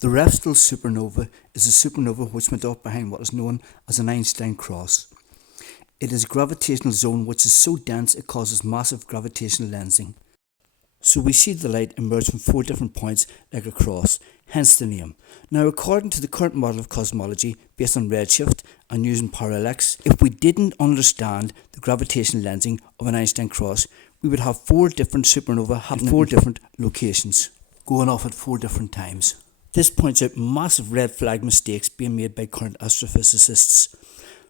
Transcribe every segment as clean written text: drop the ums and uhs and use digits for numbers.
The Refsdal supernova is a supernova which went off behind what is known as an Einstein cross. It is a gravitational zone which is so dense it causes massive gravitational lensing. So we see the light emerge from 4 different points like a cross, hence the name. Now, according to the current model of cosmology based on redshift and using parallax, if we didn't understand the gravitational lensing of an Einstein cross, we would have 4 different supernovae happening in 4 different locations, going off at 4 different times. This points out massive red flag mistakes being made by current astrophysicists.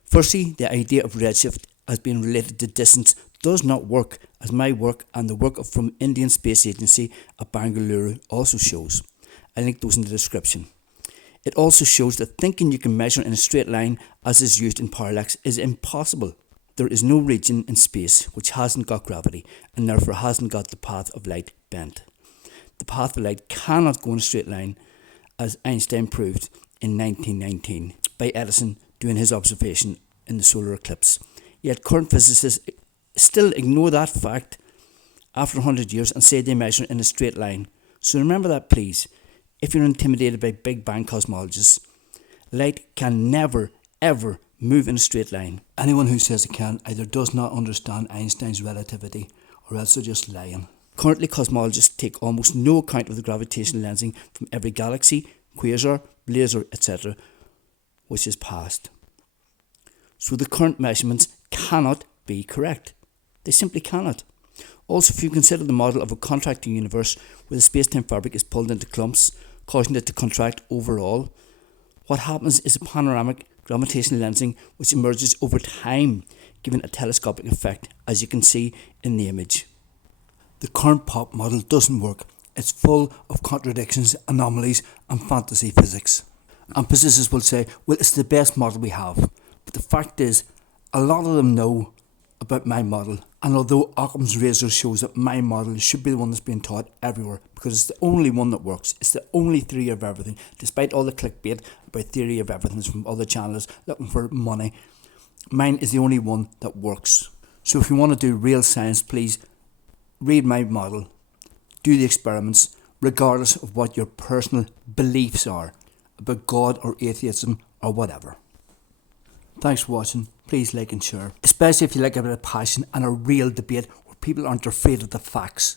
Firstly, the idea of redshift as being related to distance does not work, as my work and the work from Indian Space Agency at Bangalore also shows. I'll link those in the description. It also shows that thinking you can measure in a straight line as is used in parallax is impossible. There is no region in space which hasn't got gravity and therefore hasn't got the path of light bent. The path of light cannot go in a straight line, as Einstein proved in 1919 by Edison doing his observation in the solar eclipse. Yet current physicists still ignore that fact after 100 years and say they measure in a straight line. So remember that, please, if you're intimidated by Big Bang cosmologists. Light can never, ever move in a straight line. Anyone who says it can either does not understand Einstein's relativity or else they're just lying. Currently, cosmologists take almost no account of the gravitational lensing from every galaxy, quasar, blazar, etc., which is passed. So the current measurements cannot be correct. They simply cannot. Also, if you consider the model of a contracting universe where the space-time fabric is pulled into clumps, causing it to contract overall, what happens is a panoramic gravitational lensing which emerges over time, giving a telescopic effect, as you can see in the image. The current pop model doesn't work. It's full of contradictions, anomalies and fantasy physics. And physicists will say, well, it's the best model we have. But the fact is, a lot of them know about my model. And although Occam's razor shows that my model should be the one that's being taught everywhere, because it's the only one that works. It's the only theory of everything. Despite all the clickbait about theory of everything from other channels looking for money, mine is the only one that works. So if you want to do real science, please read my model, do the experiments, regardless of what your personal beliefs are about God or atheism or whatever. Thanks for watching. Please like and share, especially if you like a bit of passion and a real debate where people aren't afraid of the facts.